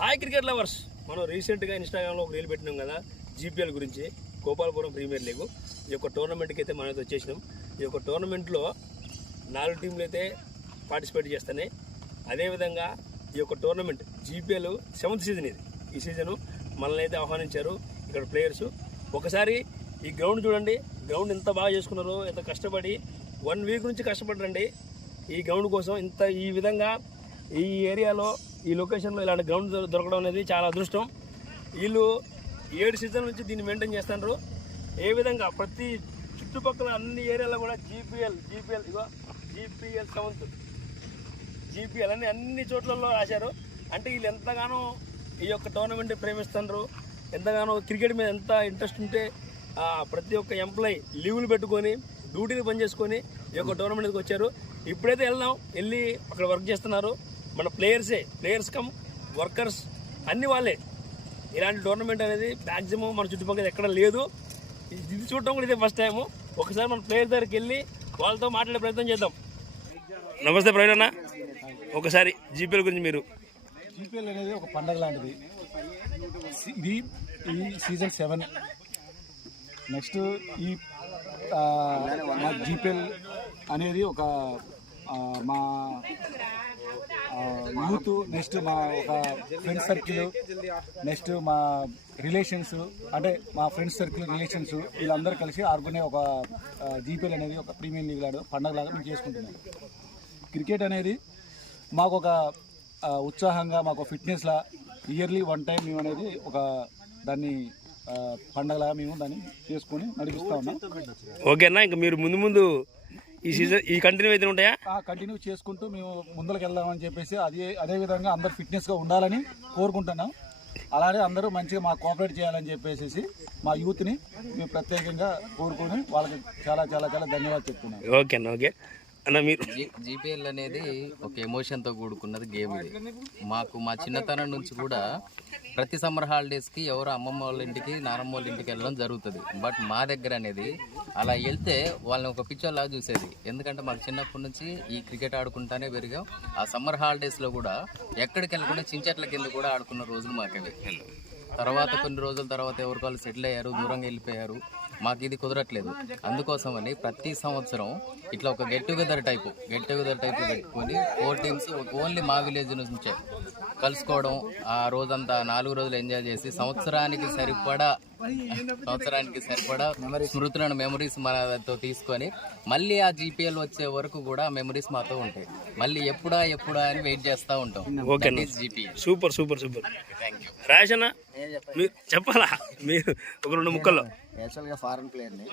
Hi cricket lovers, మనం రీసెంట్గా ఇన్స్టాగ్రామ్లో ఒక రీల్ పెట్టినాం కదా జీపీఎల్ గురించి, గోపాలపురం ప్రీమియర్ లీగ్. ఈ యొక్క టోర్నమెంట్కి అయితే మనం అయితే వచ్చేసినాం. ఈ యొక్క టోర్నమెంట్లో 4 టీంలు అయితే పార్టిసిపేట్ చేస్తున్నాయి. అదేవిధంగా ఈ యొక్క టోర్నమెంట్ జీపీఎల్ 7th సీజన్ ఇది. ఈ సీజను మనల్ని అయితే ఆహ్వానించారు ఇక్కడ ప్లేయర్స్. ఒకసారి ఈ గ్రౌండ్ చూడండి, గ్రౌండ్ ఎంత బాగా చేసుకున్నారో, ఎంత కష్టపడి 1 వీక్ నుంచి కష్టపడరండి ఈ గ్రౌండ్ కోసం. ఈ విధంగా ఈ ఏరియాలో, ఈ లొకేషన్లో ఇలాంటి గ్రౌండ్ దొరకడం అనేది చాలా అదృష్టం. వీళ్ళు 7 సీజన్ల నుంచి దీన్ని మెయింటైన్ చేస్తున్నారు. ఏ విధంగా ప్రతి చుట్టుపక్కల అన్ని ఏరియాలో కూడా జీపీఎల్ ఇగో జీపీఎల్ 7th జీపీఎల్ అని అన్ని చోట్లలో రాశారు. అంటే వీళ్ళు ఎంతగానో ఈ యొక్క టోర్నమెంట్ ప్రేమిస్తున్నారు, ఎంతగానో క్రికెట్ మీద ఎంత ఇంట్రెస్ట్ ఉంటే ప్రతి ఒక్క ఎంప్లాయీ లీవులు పెట్టుకొని డ్యూటీని పనిచేసుకొని ఈ యొక్క టోర్నమెంట్కి వచ్చారు. ఇప్పుడైతే వెళ్ళి అక్కడ వర్క్ చేస్తున్నారు. మన ప్లేయర్స్ కమ్ వర్కర్స్ అన్ని వాళ్ళే. ఇలాంటి టోర్నమెంట్ అనేది మ్యాక్సిమం మన చుట్టుపక్కల ఎక్కడ లేదు. ఇది చూడటం కూడా ఇదే ఫస్ట్ టైము. ఒకసారి మన ప్లేయర్ దగ్గరికి వెళ్ళి వాళ్ళతో మాట్లాడే ప్రయత్నం చేద్దాం. నమస్తే ప్రవీణ్ అన్న, ఒకసారి జీపీఎల్ గురించి మీరు. జీపీఎల్ అనేది ఒక పండగ లాంటిది. ఇది ఈ సీజన్ 7. నెక్స్ట్ ఈ మా జీపీఎల్ అనేది ఒక మా యూత్, నెక్స్ట్ మా ఒక ఫ్రెండ్ సర్కిల్, నెక్స్ట్ మా రిలేషన్స్, అంటే మా ఫ్రెండ్స్ సర్కిల్ రిలేషన్స్ వీళ్ళందరూ కలిసి ఆడుకునే ఒక జీపీఎల్ అనేది ఒక ప్రీమియర్ లీగ్ లాగా పండగలాగా మేము చేసుకుంటున్నాం. క్రికెట్ అనేది మాకు ఒక ఉత్సాహంగా, మాకు ఫిట్నెస్లా ఇయర్లీ 1 టైం మేము అనేది ఒక దాన్ని పండగలాగా మేము దాన్ని చేసుకొని నడిపిస్తూ ఉన్నాం. ఓకేనా, ఇంకా మీరు ముందు ఈ సీజన్ ఈ కంటిన్యూ అయితే ఉంటాయా? కంటిన్యూ చేసుకుంటూ మేము ముందుకు వెళ్దామని చెప్పేసి అదే విధంగా అందరు ఫిట్నెస్గా ఉండాలని కోరుకుంటున్నాం. అలానే అందరూ మంచిగా మాకు కోఆపరేట్ చేయాలని చెప్పేసి మా యూత్ని మేము ప్రత్యేకంగా కోరుకొని వాళ్ళకి చాలా చాలా చాలా ధన్యవాదాలు చెప్తున్నాం. ఓకేనా, ఓకే అన్న. మీరు జీపీఎల్ అనేది ఒక ఎమోషన్తో కూడుకున్నది గేమ్. ఇది మాకు మా చిన్నతనం నుంచి కూడా ప్రతి సమ్మర్ హాలిడేస్కి ఎవరు అమ్మమ్మ వాళ్ళ ఇంటికి, నానమ్మ వాళ్ళ ఇంటికి వెళ్ళడం జరుగుతుంది. బట్ మా దగ్గర అనేది అలా వెళ్తే వాళ్ళని ఒక పిక్చర్ లాగా చూసేది. ఎందుకంటే మాకు చిన్నప్పటి నుంచి ఈ క్రికెట్ ఆడుకుంటానే పెరిగాం. ఆ సమ్మర్ హాలిడేస్లో కూడా ఎక్కడికి వెళ్ళకుండా చించెట్ల కింద కూడా ఆడుకున్న రోజులు మాకు అవి. తర్వాత కొన్ని రోజుల తర్వాత ఎవరికాళ్ళు సెటిల్ అయ్యారు, దూరంగా వెళ్ళిపోయారు. మాకు ఇది కుదరట్లేదు. అందుకోసమని ప్రతి సంవత్సరం ఇట్లా ఒక గెట్ టుగెదర్ టైపు పెట్టుకొని 4 టీమ్స్ ఓన్లీ మా విలేజ్ నుంచే కలుసుకోవడం, ఆ రోజంతా 4 రోజులు ఎంజాయ్ చేసి సంవత్సరానికి సరిపడా స్మృతులను, మెమరీస్ మనతో తీసుకొని మళ్ళీ ఆ జీపీఎల్ వచ్చే వరకు కూడా మెమరీస్ మాతో ఉంటాయి. మళ్ళీ ఎప్పుడా అని వెయిట్ చేస్తూ ఉంటాం. Okay, super. Thank you. Rajanna, మీరు చెప్పాలా? మీరు ఒక 2 ముక్కల్లో. యాక్చువల్గా ఫారెన్ ప్లేయర్ని.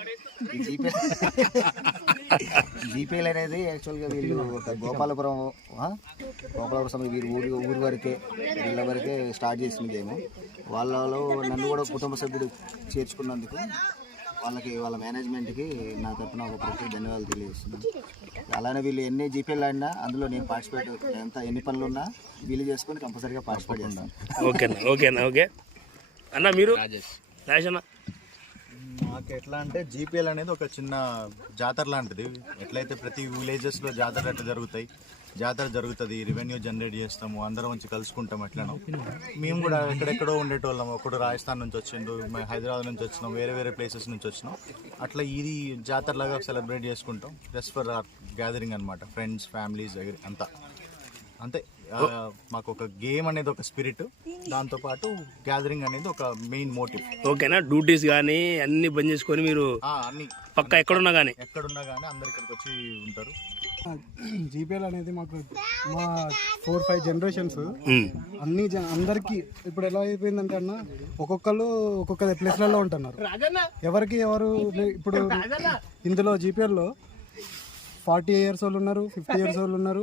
జీపీఎల్ అనేది యాక్చువల్గా వీళ్ళు ఒక గోపాలపురం వీరు ఊరి వరకే, వీళ్ళ వరకే స్టార్ట్ చేసిన గేమ్. వాళ్ళలో నన్ను కూడా కుటుంబ సభ్యుడు చేర్చుకున్నందుకు వాళ్ళ మేనేజ్మెంట్కి నా తరఫున ఒక ప్రత్యేక ధన్యవాదాలు తెలియజేస్తున్నాను. అలానే వీళ్ళు ఎన్ని జీపీఎల్ ఆడినా అందులో నేను పార్టిసిపేట్, ఎన్ని పనులు ఉన్నా వీళ్ళు చేసుకొని కంపల్సరీగా పార్టిసిపేట్ చేస్తాను. ఓకే అన్న. మీరు రాజేష్ అన్న. మాకు ఎట్లా అంటే జీపీఎల్ అనేది ఒక చిన్న జాతర లాంటిది. ఎట్లయితే ప్రతి విలేజెస్లో జాతర జరుగుతుంది, రెవెన్యూ జనరేట్ చేస్తాము, అందరం వచ్చి కలుసుకుంటాం. ఎట్లనో మేము కూడా ఎక్కడెక్కడో ఉండేటోళ్ళం. ఒకడు రాజస్థాన్ నుంచి వచ్చిండు, మేము హైదరాబాద్ నుంచి వచ్చినాం, వేరే ప్లేసెస్ నుంచి వచ్చినాం. అట్లా ఇది జాతరలాగా సెలబ్రేట్ చేసుకుంటాం. జస్ట్ ఫర్ ఆర్ గ్యాదరింగ్ అనమాట, ఫ్రెండ్స్, ఫ్యామిలీస్ అంతా. అంతే. మాకు ఒక గేమ్ అనేది ఒక స్పిరిట్, దాంతోపాటు గ్యాదరింగ్ అనేది ఒక మెయిన్ మోటివ్. ఓకేనా, డ్యూటీస్ కానీ అన్ని బంద్ చేసుకొని మీరు అన్ని పక్క ఎక్కడున్నా కానీ అందరు ఇక్కడికి వచ్చి ఉంటారు. జీపీఎల్ అనేది మాకు మా 4-5 జనరేషన్స్ అందరికి ఇప్పుడు ఎలా అయిపోయిందంటే అన్న, ఒక్కొక్కరు ఒక్కొక్క ప్లేస్లలో ఉంటున్నారు. ఎవరు ఇప్పుడు ఇందులో జీపీఎల్లో 40 years వాళ్ళు ఉన్నారు, 50 years వాళ్ళు ఉన్నారు,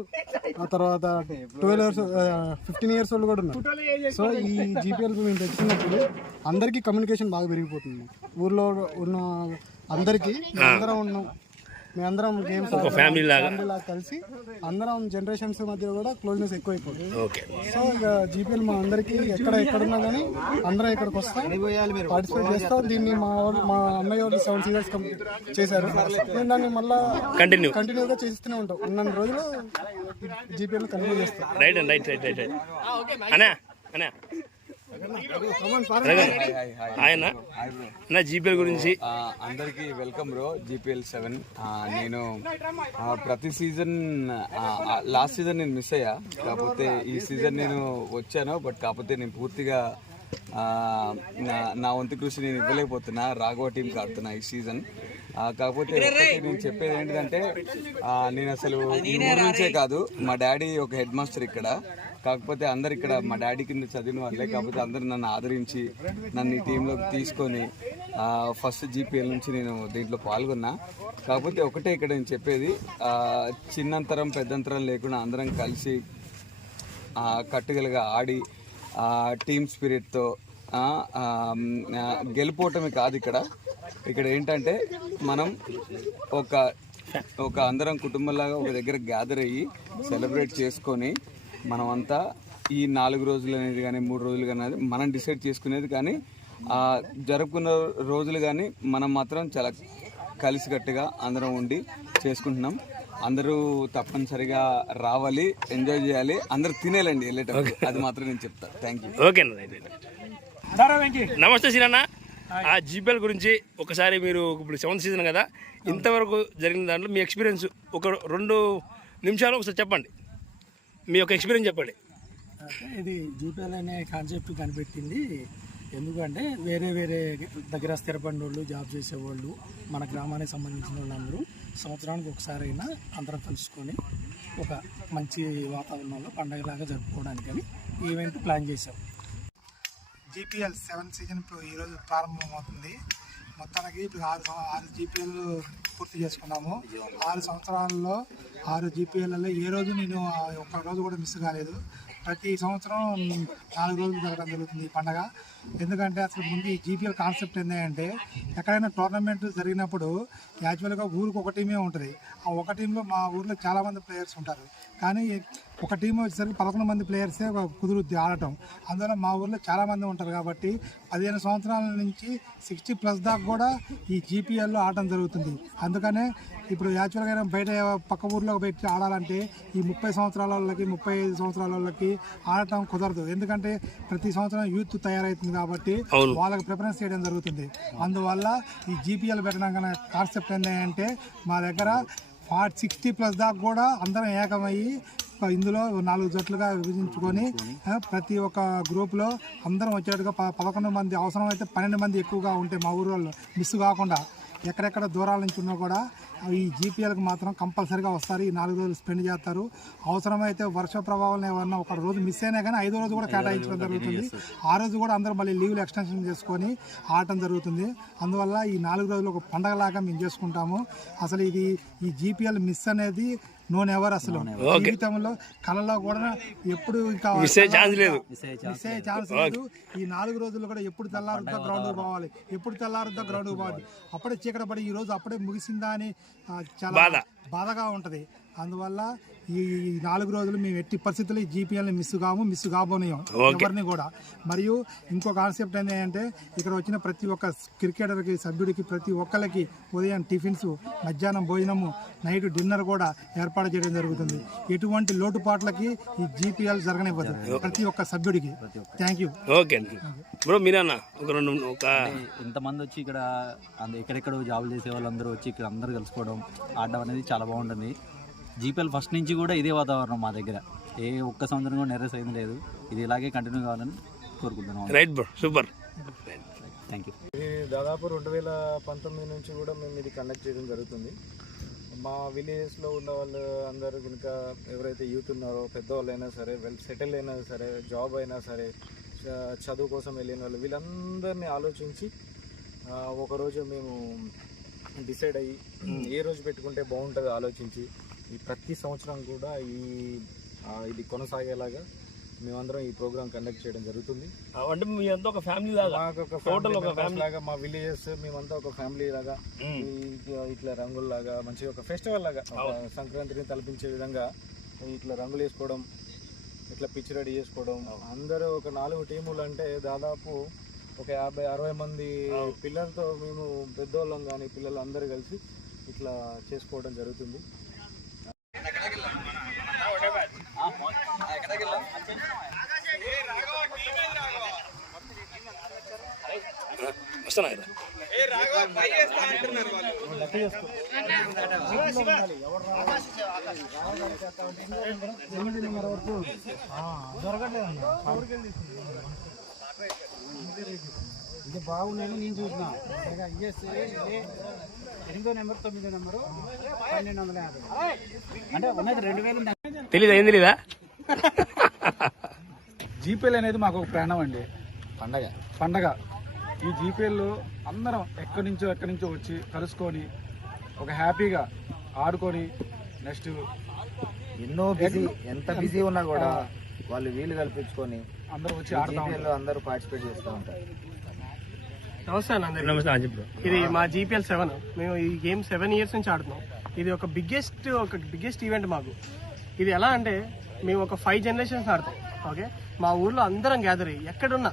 ఆ తర్వాత 15 years వాళ్ళు కూడా ఉన్నారు. సో ఈ జీపీఎల్ మేము తెచ్చుకున్నప్పుడు అందరికీ కమ్యూనికేషన్ బాగా పెరిగిపోతుంది. ఊర్లో ఉన్న అందరికీ అందరం ఉన్నాం, మేమందరం గేమ్స్ ఫ్యామిలీ లాగా కలిసి అందరం జనరేషన్స్ మధ్య కూడా క్లోజ్నెస్ ఎక్కువైపోతుంది. సో ఇక జీపీఎల్ మా అందరికి ఎక్కడున్నా కానీ అందరం ఇక్కడికి వస్తాం, పార్టిసిపేట్ చేస్తాం. దీన్ని మా అన్నయ్య వాళ్ళు 7 seasons చేశారు. నేను దాన్ని మళ్ళీ కంటిన్యూగా చేస్తూనే ఉంటాం. 100 రోజులు జీపీఎల్ కంటిన్యూ చేస్తాం. రైట్. అనే ఆయన నా జీపీఎల్ గురించి అందరికీ వెల్కమ్ బ్రో. GPL 7 నేను ప్రతి సీజన్ లాస్ట్ సీజన్ నేను మిస్ అయ్యా, కాకపోతే ఈ సీజన్ నేను వచ్చాను. బట్ కాకపోతే నేను పూర్తిగా నా వంతు కృషి నేను ఇవ్వలేకపోతున్నా. రాఘవ టీంకి ఆడుతున్నా ఈ సీజన్. కాకపోతే నేను చెప్పేది ఏంటంటే నేను అసలు ఈ ఊరు నుంచే కాదు, మా డాడీ ఒక హెడ్ మాస్టర్ ఇక్కడ. కాకపోతే అందరు ఇక్కడ మా డాడీ కింద చదివిన వాళ్ళే. కాకపోతే అందరు నన్ను ఆదరించి నన్ను ఈ టీంలోకి తీసుకొని ఫస్ట్ GPL నుంచి నేను దీంట్లో పాల్గొన్నా. కాకపోతే ఒకటే ఇక్కడ నేను చెప్పేది, చిన్నంతరం పెద్దంతరం లేకుండా అందరం కలిసి కట్టుగలుగా ఆడి టీమ్ స్పిరిట్తో గెలుపోవటమే కాదు. ఇక్కడ ఏంటంటే మనం ఒక అందరం కుటుంబంలాగా ఒక దగ్గర గ్యాదర్ అయ్యి సెలబ్రేట్ చేసుకొని మనమంతా ఈ 4 రోజులు అనేది కానీ 3 రోజులు కానీ అది మనం డిసైడ్ చేసుకునేది. కానీ జరుపుకున్న రోజులు కానీ మనం మాత్రం చాలా కలిసికట్టుగా అందరం ఉండి చేసుకుంటున్నాం. అందరూ తప్పనిసరిగా రావాలి, ఎంజాయ్ చేయాలి, అందరూ తినేయాలండి వెళ్ళేటప్పుడు. అది మాత్రం నేను చెప్తాను. Thank you. ఓకే నమస్తే శ్రీరన్న. ఆ GPL గురించి ఒకసారి మీరు ఇప్పుడు 7th సీజన్ కదా, ఇంతవరకు జరిగిన దాంట్లో మీ ఎక్స్పీరియన్స్ ఒక 2 నిమిషాలు ఒకసారి చెప్పండి. మీ యొక్క ఎక్స్పీరియన్స్ చెప్పండి. ఇది GPL అనే కాన్సెప్ట్ కనిపెట్టింది ఎందుకంటే వేరే దగ్గర స్థిరపడిన వాళ్ళు, జాబ్ చేసేవాళ్ళు, మన గ్రామానికి సంబంధించిన వాళ్ళందరూ సంవత్సరానికి ఒకసారి అయినా అందరం కలుసుకొని ఒక మంచి వాతావరణంలో పండగలాగా జరుపుకోవడానికని ఈవెంట్ ప్లాన్ చేశాం. GPL 7th సీజన్ ఇప్పుడు ఈరోజు ప్రారంభమవుతుంది. మొత్తానికి ఇప్పుడు 6 GPL పూర్తి చేసుకున్నాము. 6 సంవత్సరాల్లో 6 GPLలో ఏ రోజు నేను ఒక్క రోజు కూడా మిస్ కాలేదు. ప్రతి సంవత్సరం 4 రోజులు జరగడం జరుగుతుంది ఈ పండగ. ఎందుకంటే అసలు ముందు ఈ GPL కాన్సెప్ట్ ఏంటంటే ఎక్కడైనా టోర్నమెంట్ జరిగినప్పుడు యాక్చువల్గా ఊరికి ఒక టీమే ఉంటుంది. ఆ ఒక టీంలో మా ఊర్లో చాలామంది ప్లేయర్స్ ఉంటారు. కానీ ఒక టీం వచ్చేసరికి 11 మంది ప్లేయర్సే కుదురుద్ది ఆడటం. అందువల్ల మా ఊర్లో చాలామంది ఉంటారు కాబట్టి 15 సంవత్సరాల నుంచి 60+ దాకా కూడా ఈ GPLలో ఆడటం జరుగుతుంది. అందుకనే ఇప్పుడు యాక్చువల్గా బయట పక్క ఊర్లో పెట్టి ఆడాలంటే ఈ 30 సంవత్సరాల వాళ్ళకి 35 సంవత్సరాల వాళ్ళకి ఆడటం కుదరదు. ఎందుకంటే ప్రతి సంవత్సరం యూత్ తయారవుతుంది కాబట్టి వాళ్ళకి ప్రిఫరెన్స్ చేయడం జరుగుతుంది. అందువల్ల ఈ GPL పెట్టడం కాన్సెప్ట్ ఏంటంటే మా దగ్గర 60+ దాకా కూడా అందరం ఏకమయ్యి ఇందులో 4 జట్లుగా విభజించుకొని ప్రతి ఒక్క గ్రూప్లో అందరం వచ్చేట్టుగా 11 మంది, అవసరమైతే 12 మంది ఎక్కువగా ఉంటే మా ఊరు వాళ్ళు మిస్ కాకుండా ఎక్కడెక్కడ దూరాల నుంచి ఉన్నా కూడా ఈ GPLకి మాత్రం కంపల్సరీగా వస్తారు. ఈ 4 రోజులు స్పెండ్ చేస్తారు. అవసరమైతే వర్ష ప్రభావం ఏమన్నా ఒక రోజు మిస్ అయినా కానీ 5వ రోజు కూడా కేటాయించడం జరుగుతుంది. ఆ రోజు కూడా అందరూ మళ్ళీ లీవ్లు ఎక్స్టెన్షన్ చేసుకొని ఆడటం జరుగుతుంది. అందువల్ల ఈ 4 రోజులు ఒక పండగలాగా మేము చేసుకుంటాము. అసలు ఈ GPL మిస్ అనేది నో నెవర్. అసలు జీవితంలో కళలో కూడా ఎప్పుడు ఇంకా మిస్ అయ్యే ఛాన్స్ లేదు. ఈ 4 రోజుల్లో కూడా ఎప్పుడు తెల్లారుద్దా గ్రౌండ్కి పోవాలి, ఎప్పుడు తెల్లారుద్దా గ్రౌండ్కి పోవాలి. అప్పుడే చీకటి పడి ఈ రోజు అప్పుడే ముగిసిందా అని చాలా బాధగా ఉంటుంది. అందువల్ల ఈ 4 రోజులు మేము ఎట్టి పరిస్థితుల్లో ఈ GPLని మిస్ కాబోనియం ఎవరిని కూడా. మరియు ఇంకో కాన్సెప్ట్ ఏంటంటే ఇక్కడ వచ్చిన ప్రతి ఒక్క క్రికెటర్కి, సభ్యుడికి, ప్రతి ఒక్కరికి ఉదయం టిఫిన్స్, మధ్యాహ్నం భోజనము, నైట్ డిన్నర్ కూడా ఏర్పాటు చేయడం జరుగుతుంది. ఎటువంటి లోటుపాట్లకి ఈ GPL జరగనివ్వదు ప్రతి ఒక్క సభ్యుడికి. Thank you. ఓకే బ్రో, మీరన్నా ఇంతమంది వచ్చి ఇక్కడ ఎక్కడెక్కడ జాబులు చేసే వాళ్ళందరూ వచ్చి ఇక్కడ అందరూ కలుసుకోవడం, ఆడడం అనేది చాలా బాగుంటుంది. GPL ఫస్ట్ నుంచి కూడా ఇదే వాతావరణం మా దగ్గర. ఏ ఒక్క సంవత్సరం కూడా నెర్రెస్ అయింది లేదు. ఇది ఇలాగే కంటిన్యూ కావాలని కోరుకుంటున్నాం. Right bro, super. Thank you. ఇది దాదాపు 2019 నుంచి కూడా మేము ఇది కండక్ట్ చేయడం జరుగుతుంది. మా విలేజెస్లో ఉన్న వాళ్ళు అందరూ కనుక ఎవరైతే యూత్ ఉన్నారో, పెద్దవాళ్ళు అయినా సరే, వెల్ సెటిల్ అయినా సరే, జాబ్ అయినా సరే, చదువు కోసం వెళ్ళిన వాళ్ళు, వీళ్ళందరినీ ఆలోచించి ఒకరోజు మేము డిసైడ్ అయ్యి ఏ రోజు పెట్టుకుంటే బాగుంటుందో ఆలోచించి ఈ ప్రతి సంవత్సరం కూడా ఇది కొనసాగేలాగా మేమందరం ఈ ప్రోగ్రామ్ కండక్ట్ చేయడం జరుగుతుంది. అంటే మీ అంతా ఒక ఫ్యామిలీ లాగా, టోటల్ ఒక ఫ్యామిలీ లాగా, మా విలేజెస్ మేమంతా ఒక ఫ్యామిలీ లాగా ఇట్లా రంగుల్లాగా మంచిగా ఒక ఫెస్టివల్ లాగా సంక్రాంతిని తలపించే విధంగా ఇట్లా రంగులు వేసుకోవడం, ఇట్లా పిచ్ రెడీ చేసుకోవడం. అందరూ ఒక 4 టీములు అంటే దాదాపు ఒక 50-60 మంది పిల్లలతో మేము పెద్దోళ్ళం కానీ పిల్లలు అందరూ కలిసి ఇట్లా చేసుకోవడం జరుగుతుంది. వస్తాను కదా. ఇది బాగున్నాను నేను చూసిన 8వ నెంబర్ 9వ నెంబరు 1250 అంటే ఉన్నది 2000. తెలీదా? ఏం తెలీదా? జీపీఎల్ అనేది మాకు ఒక ప్రాణం అండి, పండగ. ఈ జీపీఎల్ అందరం ఎక్కడి నుంచో వచ్చి కలుసుకొని ఒక హ్యాపీగా ఆడుకొని నెక్స్ట్ ఎన్నో బిజీ, ఎంత బిజీ ఉన్నా కూడా వాళ్ళు వీలు కల్పించుకొని అందరూ వచ్చి ఆడతాం, అందరూ పార్టిసిపేట్ చేస్తూ ఉంటారు. నమస్తే అన్న. నమస్తే చెప్పు. ఇది మా GPL 7. మేము ఈ గేమ్ 7 years నుంచి ఆడుతున్నాం. ఇది ఒక బిగ్గెస్ట్ ఈవెంట్ మాకు. ఇది ఎలా అంటే మేము ఒక 5 generations ఆడతాం. ఓకే, మా ఊర్లో అందరం గ్యాదర్ అయ్యి ఎక్కడున్నా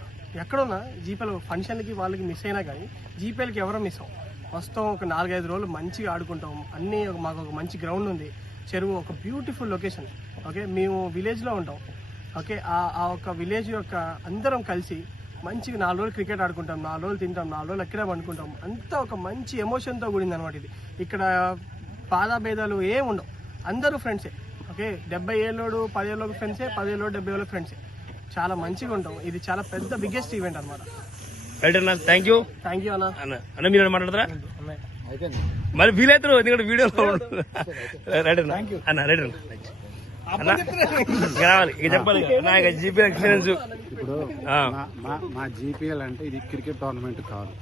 జీపీఎల్ ఫంక్షన్లకి వాళ్ళకి మిస్ అయినా కానీ జీపీఎల్కి ఎవరో మిస్ అవ్వం. వస్తాం, ఒక 4-5 రోజులు మంచిగా ఆడుకుంటాం. అన్నీ మాకు ఒక మంచి గ్రౌండ్ ఉంది, చెరువు, ఒక బ్యూటిఫుల్ లొకేషన్. ఓకే, మేము విలేజ్లో ఉంటాం. ఓకే, ఆ ఒక విలేజ్ యొక్క అందరం కలిసి మంచిగా 4 రోజులు క్రికెట్ ఆడుకుంటాం, 4 రోజులు తింటాం, 4 రోజులు ఎక్కడే పండుకుంటాం. అంతా ఒక మంచి ఎమోషన్తో కూడింది అనమాట ఇది. ఇక్కడ బాధాభేదాలు ఏం ఉండవు, అందరూ ఫ్రెండ్సే. ఓకే, 70 ఏళ్ళోడు 10 ఏళ్ళకి ఫ్రెండ్సే, 10 ఏళ్ళోడు 70 ఏళ్ళకి ఫ్రెండ్సే. చాలా మంచిగా ఉంటాం. ఇది చాలా పెద్ద బిగ్గెస్ట్ ఈవెంట్ అనమాట. రైట్ అన్న, థ్యాంక్ యూ అన్న. మీరు మాట్లాడతారా? మరి వీలైతే ఎందుకంటే వీడియోలో రైట్ అన్న. రైట్ అన్న రావాలి, ఇక చెప్పాలి నాకు జీపీఎల్ ఎక్స్పీరియన్స్. ఇప్పుడు మా జీపీఎల్ అంటే ఇది క్రికెట్ టోర్నమెంట్ కాదు,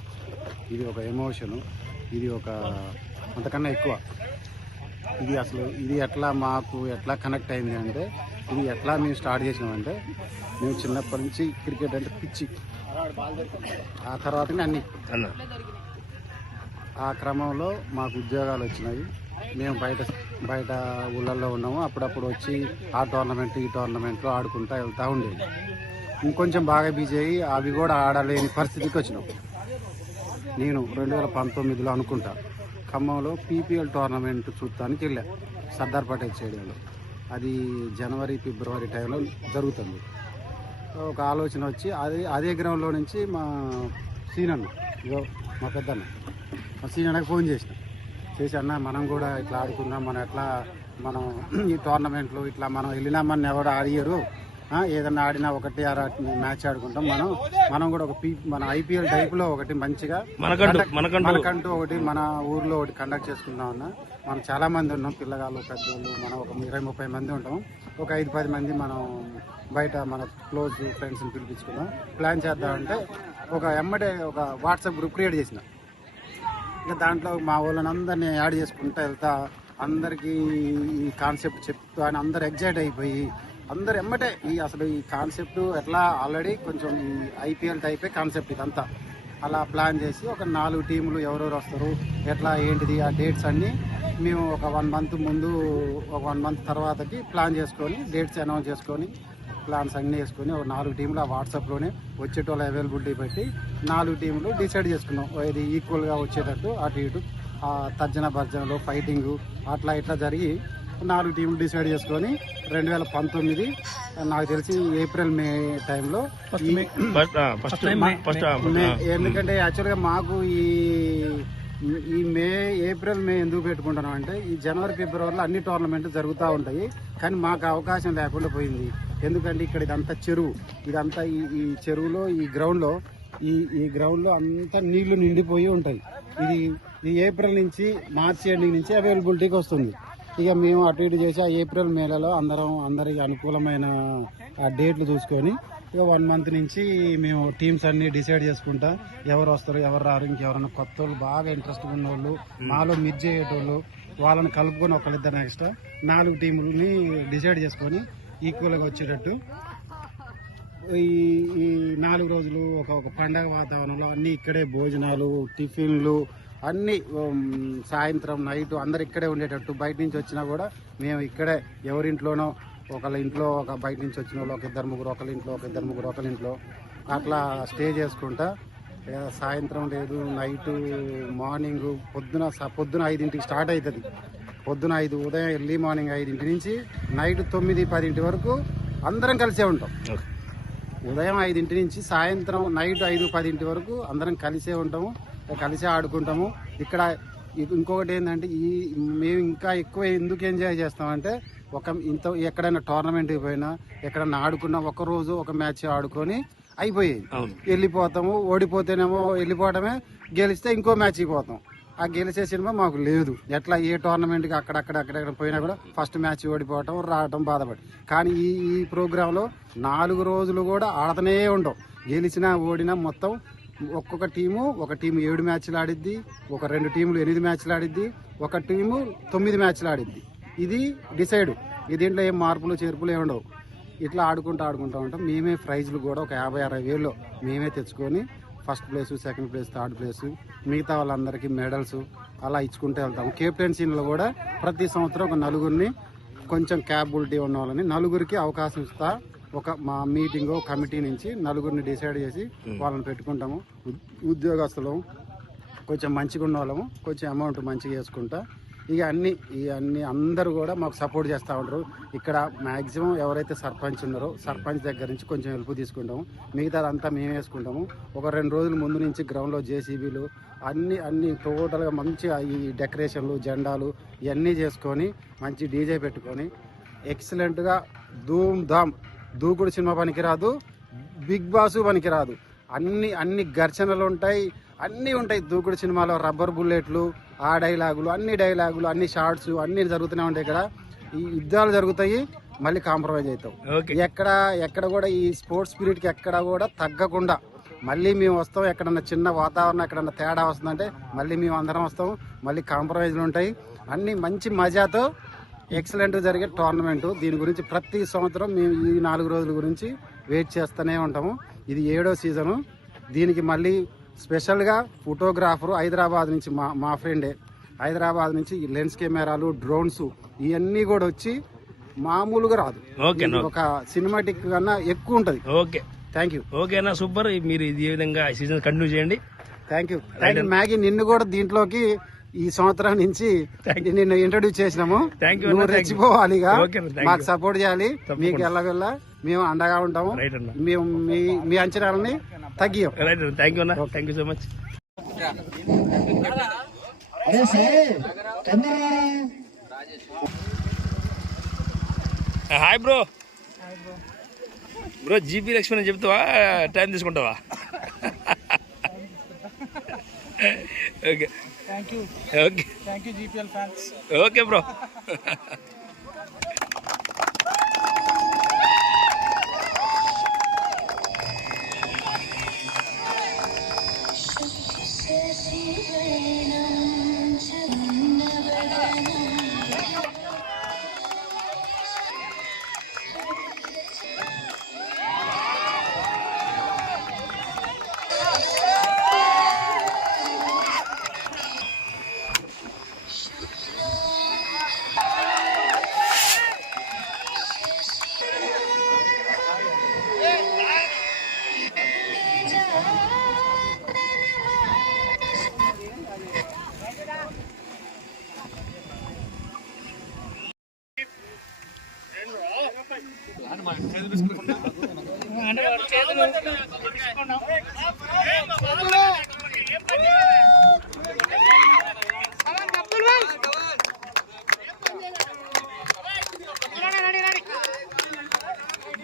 ఇది ఒక ఎమోషను, ఇది ఒక అంతకన్నా ఎక్కువ. ఇది అసలు ఇది మాకు ఎట్లా కనెక్ట్ అయింది అంటే, ఇది ఎట్లా మేము స్టార్ట్ చేసినామంటే, మేము చిన్నప్పటి నుంచి క్రికెట్ అంటే పిచ్చి, ఆ తర్వాతనే అన్ని. ఆ క్రమంలో మాకు ఉద్యోగాలు వచ్చినాయి, మేము బయట ఊళ్ళల్లో ఉన్నాము. అప్పుడప్పుడు వచ్చి ఆ టోర్నమెంట్ ఈ టోర్నమెంట్లో ఆడుకుంటూ వెళ్తూ ఉండేది. ఇంకొంచెం బాగా బిజీ అయ్యి అవి కూడా ఆడలేని పరిస్థితికి వచ్చినాం. నేను 2019లో అనుకుంటా ఖమ్మంలో PPL టోర్నమెంట్ చూడటానికి వెళ్ళా, సర్దార్ పటేల్ స్టేడియంలో. అది జనవరి ఫిబ్రవరి టైంలో జరుగుతుంది. ఒక ఆలోచన వచ్చి అదే గ్రౌండ్లో నుంచి మా సీనన్న, ఇగో మా పెద్దన్న, మా సీనన్నకి ఫోన్ చేసి అన్న మనం కూడా ఇట్లా ఆడుకుందాం, మనం ఈ టోర్నమెంట్లో ఇట్లా మనం వెళ్ళినామని ఎవరు ఆడియరు, ఏదన్నా ఆడినా 1-6 మ్యాచ్ ఆడుకుంటాం, మనం కూడా మన IPL టైప్లో ఒకటి మంచిగా మనకంటూ ఒకటి మన ఊర్లో ఒకటి కండక్ట్ చేసుకుందాం అన్న. మనం చాలా మంది ఉన్నాం, పిల్లగాళ్ళు పెద్దోళ్ళు, మనం ఒక 20-30 మంది ఉంటాం. ఒక 5-10 మంది మనం బయట మన క్లోజ్ ఫ్రెండ్స్ని పిలిపించుకుందాం, ప్లాన్ చేద్దామంటే ఒక వాట్సాప్ గ్రూప్ క్రియేట్ చేసిన. ఇంకా దాంట్లో మా వాళ్ళని అందరినీ యాడ్ చేసుకుంటూ వెళ్తా, అందరికీ ఈ కాన్సెప్ట్ చెప్తూ అని అందరు ఎగ్జైట్ అయిపోయి అందరు ఎమ్మటే అసలు ఈ కాన్సెప్ట్ ఎట్లా ఆల్రెడీ కొంచెం ఈ IPL టైపే కాన్సెప్ట్ ఇదంతా. అలా ప్లాన్ చేసి ఒక 4 టీములు ఎవరెవరు వస్తారు, ఎట్లా ఏంటిది ఆ డేట్స్ అన్నీ మేము ఒక 1 month ముందు, ఒక 1 month తర్వాతకి ప్లాన్ చేసుకొని డేట్స్ అనౌన్స్ చేసుకొని ప్లాన్స్ అన్నీ వేసుకొని ఒక 4 టీములు ఆ వాట్సాప్లోనే వచ్చేటోళ్ళ అవైలబిలిటీ బట్టి 4 టీములు డిసైడ్ చేసుకున్నాం. ఇది ఈక్వల్గా వచ్చేటట్టు అటు ఇటు తర్జన భర్జనలు ఫైటింగు అట్లా ఇట్లా జరిగి 4 టీములు డిసైడ్ చేసుకొని 2019 నాకు తెలిసి April-May టైంలో, ఎందుకంటే యాక్చువల్గా మాకు ఈ April-May ఎందుకు పెట్టుకుంటున్నాం అంటే, ఈ జనవరి ఫిబ్రవరిలో అన్ని టోర్నమెంట్లు జరుగుతూ ఉంటాయి, కానీ మాకు అవకాశం లేకుండా పోయింది. ఎందుకంటే ఇక్కడ ఇదంతా చెరువు, ఇదంతా ఈ చెరువులో ఈ గ్రౌండ్లో అంతా నీళ్లు నిండిపోయి ఉంటాయి. ఇది ఏప్రిల్ నుంచి మార్చి ఎండింగ్ నుంచి అవైలబిలిటీకి వస్తుంది. ఇక మేము అటు ఇటు చేసి ఆ April-Mayలలో అందరికి అనుకూలమైన డేట్లు చూసుకొని ఇక 1 month నుంచి మేము టీమ్స్ అన్ని డిసైడ్ చేసుకుంటా, ఎవరు వస్తారు ఎవరు రారు, ఇంకెవరైనా కొత్త వాళ్ళు బాగా ఇంట్రెస్ట్ ఉన్న వాళ్ళు, మాలో మిర్జ్ అయ్యేటోళ్ళు వాళ్ళని కలుపుకొని 1-2 ఎక్స్ట్రా 4 టీములని డిసైడ్ చేసుకొని ఈక్వల్గా వచ్చేటట్టు ఈ 4 రోజులు ఒక పండగ వాతావరణంలో అన్నీ ఇక్కడే భోజనాలు, టిఫిన్లు అన్నీ సాయంత్రం నైట్ అందరు ఇక్కడే ఉండేటట్టు. బయట నుంచి వచ్చినా కూడా మేము ఇక్కడే ఎవరింట్లోనో ఒకళ్ళ ఇంట్లో, ఒక బయట నుంచి వచ్చిన వాళ్ళు 1-2-3 ఒకళ్ళ ఇంట్లో అట్లా స్టే చేసుకుంటా, సాయంత్రం లేదు నైటు మార్నింగ్ పొద్దున 5ంటికి స్టార్ట్ అవుతుంది. పొద్దున 5 ఉదయం ఎర్లీ మార్నింగ్ 5 నుంచి నైట్ 9-10 వరకు అందరం కలిసే ఉంటాం. ఉదయం 5 నుంచి సాయంత్రం నైట్ 5-10 వరకు అందరం కలిసే ఉంటాము, కలిసే ఆడుకుంటాము. ఇక్కడ ఇంకొకటి ఏంటంటే మేము ఇంకా ఎక్కువ ఎందుకు ఎంజాయ్ చేస్తామంటే ఎక్కడైనా టోర్నమెంట్కి పోయినా ఎక్కడైనా ఆడుకున్నా ఒక రోజు ఒక మ్యాచ్ ఆడుకొని అయిపోయేది, వెళ్ళిపోతాము. ఓడిపోతేనేమో వెళ్ళిపోవడమే, గెలిస్తే ఇంకో మ్యాచ్కి పోతాం. ఆ గెలిచే సినిమా మాకు లేదు. ఎట్లా ఏ టోర్నమెంట్కి అక్కడెక్కడ పోయినా కూడా ఫస్ట్ మ్యాచ్ ఓడిపోవటం, రావటం, బాధపడి. కానీ ఈ ప్రోగ్రాంలో 4 రోజులు కూడా ఆడుతూనే ఉంటాం. గెలిచినా ఓడినా మొత్తం ఒక్కొక్క టీము 7 మ్యాచ్లు ఆడిద్ది, ఒక 2 టీములు 8 మ్యాచ్లు ఆడిద్ది, ఒక టీము 9 మ్యాచ్లు ఆడిద్ది. ఇది డిసైడ్. దీంట్లో ఏం మార్పులు చేర్పులు ఏమి ఉండవు. ఇట్లా ఆడుకుంటూ ఉంటాం. మేమే ప్రైజ్లు కూడా ఒక 50-60 వేలు మేమే తెచ్చుకొని first place, second place, third place, మిగతా వాళ్ళందరికీ మెడల్స్ అలా ఇచ్చుకుంటూ వెళ్తాము. కెప్టెన్సీలో కూడా ప్రతి సంవత్సరం ఒక 4గురిని, కొంచెం క్యాపబిలిటీ ఉన్న వాళ్ళని 4గురికి అవకాశం ఇస్తా. మా మీటింగ్ కమిటీ నుంచి 4గురిని డిసైడ్ చేసి వాళ్ళని పెట్టుకుంటాము. ఉద్యోగస్తులు కొంచెం మంచిగా ఉన్న వాళ్ళము, కొంచెం అమౌంట్ మంచిగా వేసుకుంటా. ఇక అన్ని అందరూ కూడా మాకు సపోర్ట్ చేస్తూ ఉంటారు. ఇక్కడ మ్యాక్సిమం ఎవరైతే సర్పంచ్ ఉన్నారో సర్పంచ్ దగ్గర నుంచి కొంచెం హెల్ప్ తీసుకుంటాము. మిగతాదంతా మేము వేసుకుంటాము. ఒక 2 రోజుల ముందు నుంచి గ్రౌండ్లో జేసీబీలు అన్ని టోటల్గా మంచిగా ఈ డెకరేషన్లు, జెండాలు ఇవన్నీ చేసుకొని మంచి డీజే పెట్టుకొని ఎక్సలెంట్గా ధూమ్ ధామ్. దూకుడు సినిమా పనికిరాదు, బిగ్ బాసు పనికిరాదు. అన్ని ఘర్షణలు ఉంటాయి, అన్నీ ఉంటాయి. దూకుడు సినిమాలో రబ్బర్ బుల్లెట్లు, ఆ డైలాగులు, అన్ని షార్ట్స్ అన్నీ జరుగుతూనే ఉంటాయి. ఇక్కడ ఈ యుద్ధాలు జరుగుతాయి, మళ్ళీ కాంప్రమైజ్ అవుతాం. ఎక్కడ కూడా ఈ స్పోర్ట్స్ స్పిరిట్కి ఎక్కడ కూడా తగ్గకుండా మళ్ళీ మేము వస్తాం. ఎక్కడన్నా చిన్న వాతావరణం ఎక్కడన్నా తేడా వస్తుందంటే మళ్ళీ మేము అందరం వస్తాం. మళ్ళీ కాంప్రమైజ్లు ఉంటాయి. అన్ని మంచి మజాతో ఎక్సలెంట్ జరిగే టోర్నమెంటు. దీని గురించి ప్రతి సంవత్సరం మేము ఈ 4 రోజుల గురించి వెయిట్ చేస్తూనే ఉంటాము. ఇది 7వ సీజను. దీనికి మళ్ళీ స్పెషల్గా ఫోటోగ్రాఫరు హైదరాబాద్ నుంచి మా ఫ్రెండే, హైదరాబాద్ నుంచి లెన్స్ కెమెరాలు, డ్రోన్స్ ఇవన్నీ కూడా వచ్చి మామూలుగా రాదు. ఒక సినిమాటిక్ కన్నా ఎక్కువ ఉంటుంది. Okay, thank you. ఓకేనా, సూపర్. మీరు ఈ విధంగా సీజన్ కంటిన్యూ చేయండి. Thank you Maggi. నిన్ను కూడా దీంట్లోకి ఈ సంవత్సరం నుంచి నిన్ను ఇంట్రడ్యూస్ చేసినాము. నువ్వు రెచ్చిపోవాలిగా, మాకు సపోర్ట్ చేయాలి. మీకు ఎల్లవెల్ల మేము అండగా ఉంటాము. మేము మీ అంచనాలని తగ్గియం. థ్యాంక్ యూ అన్న, thank you so much. Hi bro. GP Lakshman అని చెప్తావా, టైం తీసుకుంటావా? Okay, thank you GPL fans. Okay bro.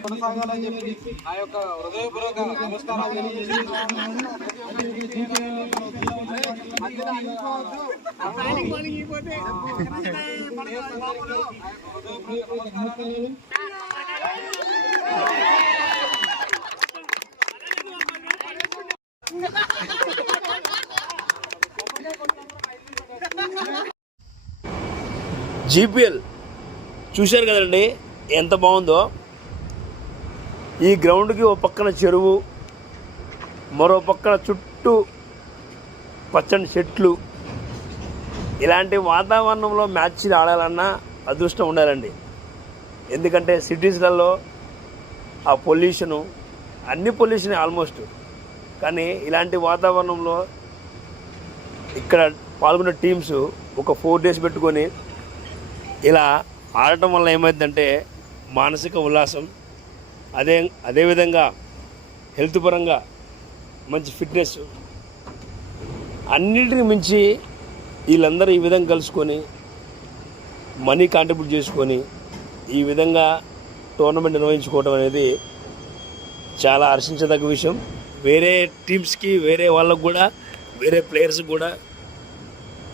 కొనసాగాలని చెప్పి ఆ యొక్క హృదయపూర్వక నమస్కారాలు జీపీఎల్ చూశారు కదండి ఎంత బాగుందో. ఈ గ్రౌండ్కి ఓ పక్కన చెరువు, మరో పక్కన చుట్టూ పచ్చని చెట్లు. ఇలాంటి వాతావరణంలో మ్యాచ్లు ఆడాలన్నా అదృష్టం ఉండాలండి. ఎందుకంటే సిటీస్లలో ఆ పొల్యూషను, అన్ని పొల్యూషన్ ఆల్మోస్ట్. కానీ ఇలాంటి వాతావరణంలో ఇక్కడ పాల్గొన్న టీమ్స్ ఒక 4 days పెట్టుకొని ఇలా ఆడటం వల్ల ఏమైందంటే మానసిక ఉల్లాసం, అదేవిధంగా హెల్త్ పరంగా మంచి ఫిట్నెస్ అన్నిటిని మించి వీళ్ళందరూ ఈ విధంగా కలుసుకొని మనీ కాంట్రిబ్యూట్ చేసుకొని ఈ విధంగా టోర్నమెంట్ నిర్వహించుకోవడం అనేది చాలా హర్షించదగ్గ విషయం. వేరే టీమ్స్కి, వేరే వాళ్ళకు కూడా, వేరే ప్లేయర్స్కి కూడా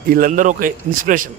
వీళ్ళందరూ ఒక ఇన్స్పిరేషన్.